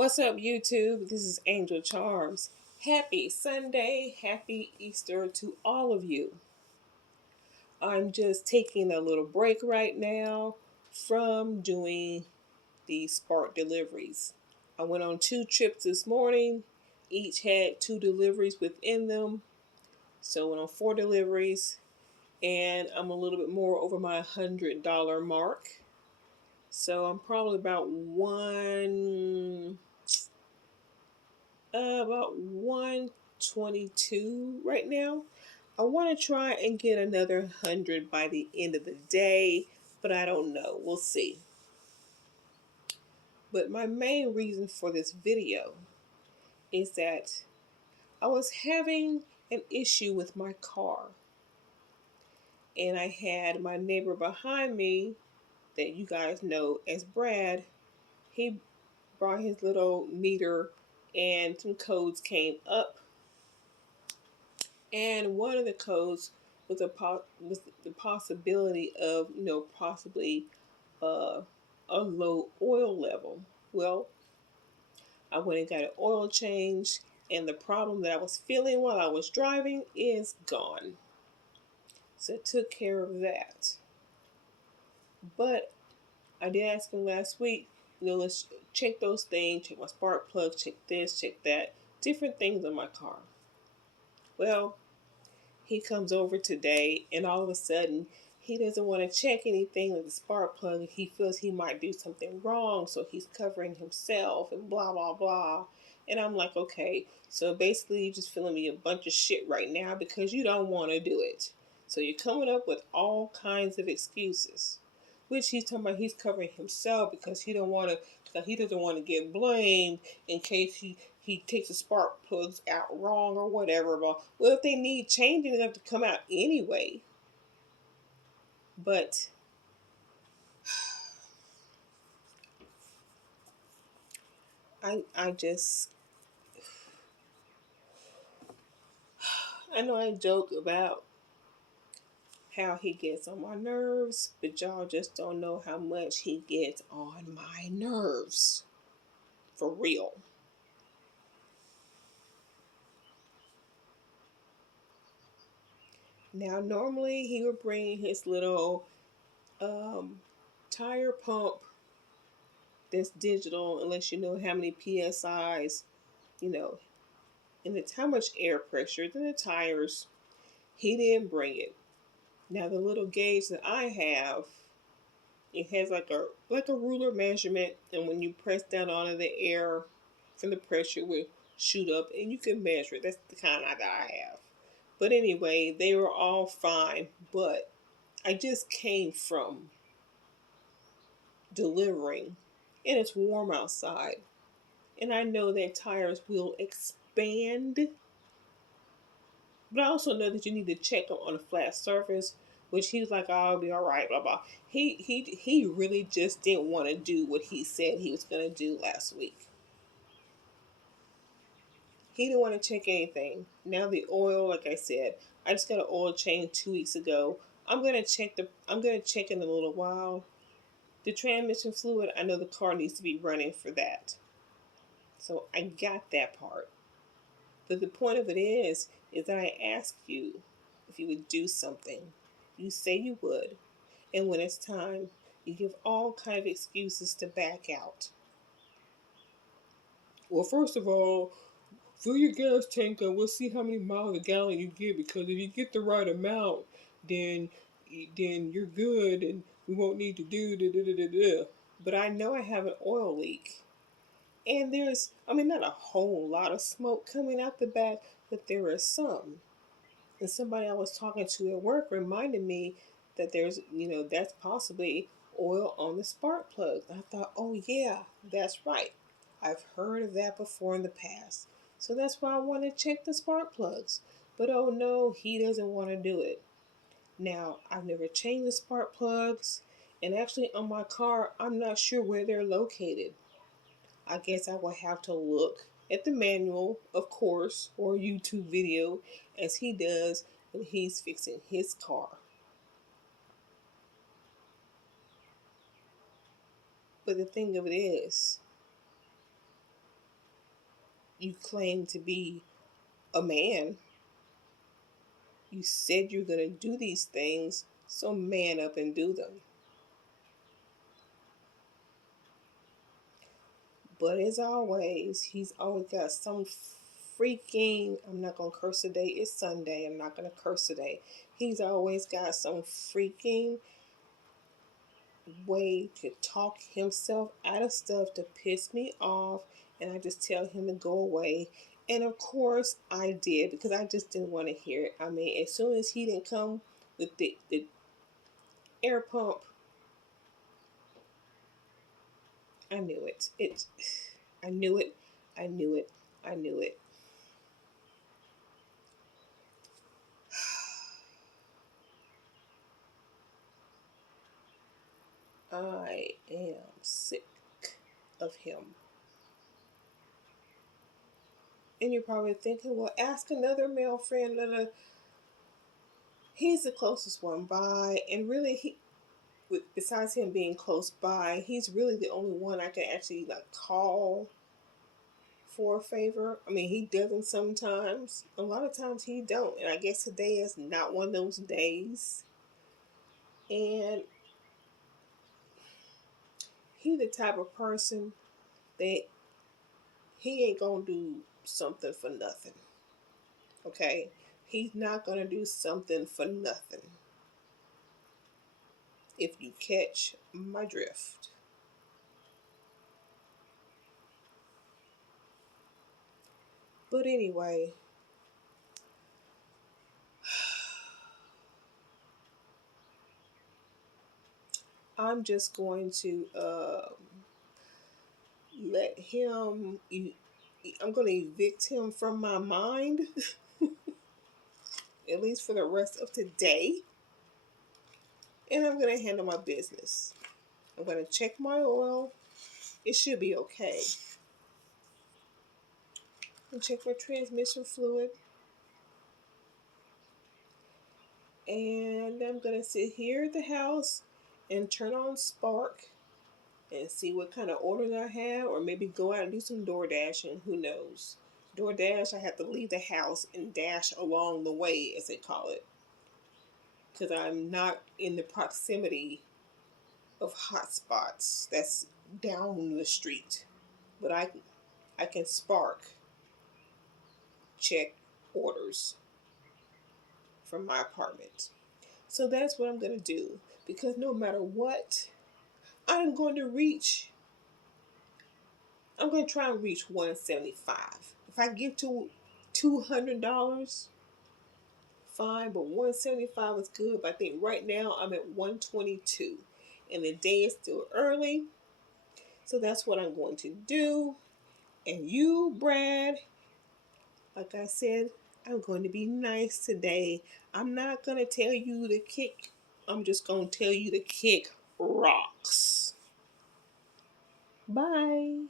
What's up, YouTube? This is Angel Charms. Happy Sunday, happy Easter to all of you. I'm just taking a little break right now from doing the Spark deliveries. I went on 2 trips this morning. Each had 2 deliveries within them. So I went on 4 deliveries and I'm a little bit more over my $100 mark. So I'm probably about 122 right now. I want to try and get another 100 by the end of the day, but I don't know. We'll see. But my main reason for this video is that I was having an issue with my car. And I had my neighbor behind me that you guys know as Brad. He brought his little meter and some codes came up. And one of the codes was the possibility of, possibly uh, a low oil level. Well, I went and got an oil change, and the problem that I was feeling while I was driving is gone. So I took care of that. But I did ask him last week, let's check those things, check my spark plug, check this, check that, different things on my car. Well, he comes over today and all of a sudden he doesn't want to check anything with the spark plug. He feels he might do something wrong, so he's covering himself and blah blah blah. And I'm like, okay, so basically you're just feeling me a bunch of shit right now because you don't want to do it. So you're coming up with all kinds of excuses, which he's talking about he's covering himself because he doesn't want to get blamed in case he takes the spark plugs out wrong or whatever. Well, if they need changing, they have to come out anyway. But I just, I know I joke about how he gets on my nerves, but y'all just don't know how much he gets on my nerves. For real. Now, normally he would bring his little tire pump that's digital, unless you know how many PSIs, you know, and it's how much air pressure is in the tires. He didn't bring it. Now the little gauge that I have, it has like a ruler measurement, and when you press down onto the air from the pressure will shoot up and you can measure it. That's the kind that I have. But anyway, they were all fine, but I just came from delivering and it's warm outside. And I know that tires will expand, but I also know that you need to check them on a flat surface, which he was like, oh, I'll be all right, blah, blah. He really just didn't want to do what he said he was going to do last week. He didn't want to check anything. Now the oil, like I said, I just got an oil change 2 weeks ago. I'm gonna check in a little while. The transmission fluid, I know the car needs to be running for that. So I got that part. But the point of it is that I ask you if you would do something. You say you would. And when it's time, you give all kind of excuses to back out. Well, first of all, fill your gas tank up. We'll see how many miles a gallon you get, because if you get the right amount, then you're good and we won't need to do da da da da da. But I know I have an oil leak. And there's, not a whole lot of smoke coming out the back, but there is some. And somebody I was talking to at work reminded me that that's possibly oil on the spark plug. I thought, oh yeah, that's right. I've heard of that before in the past. So that's why I want to check the spark plugs. But oh no, he doesn't want to do it. Now, I've never changed the spark plugs, and actually on my car, I'm not sure where they're located. I guess I will have to look at the manual, of course, or a YouTube video as he does when he's fixing his car. But the thing of it is, You claim to be a man. You said you're going to do these things, so man up and do them. But as always, he's always got some freaking, I'm not going to curse today, it's Sunday, I'm not going to curse today. He's always got some freaking way to talk himself out of stuff to piss me off, and I just tell him to go away. And of course I did, because I just didn't want to hear it. I mean, as soon as he didn't come with the air pump, I knew it. I knew it. I knew it. I knew it. I am sick of him. And you're probably thinking, well, ask another male friend. He's the closest one by, and really, besides him being close by, he's really the only one I can actually like call for a favor. I mean, he doesn't sometimes. A lot of times he don't, and I guess today is not one of those days. And he the type of person that he ain't gonna do something for nothing. Okay, he's not gonna do something for nothing. If you catch my drift. But anyway, I'm just going to let him. I'm going to evict him from my mind, at least for the rest of today. And I'm going to handle my business. I'm going to check my oil. It should be okay. And check my transmission fluid. And I'm going to sit here at the house and turn on Spark and see what kind of orders I have, or maybe go out and do some door dashing. Who knows? DoorDash, I have to leave the house and dash along the way, as they call it, because I'm not in the proximity of hot spots that's down the street. But I can Spark check orders from my apartment. So that's what I'm going to do, because no matter what, I'm going to reach, I'm going to try and reach 175. If I get to $200, fine, but 175 is good. But I think right now I'm at 122, and the day is still early, so that's what I'm going to do. And you, Brad, like I said, I'm going to be nice today. I'm not going to tell you to kick, I'm just going to tell you to kick rocks. Bye.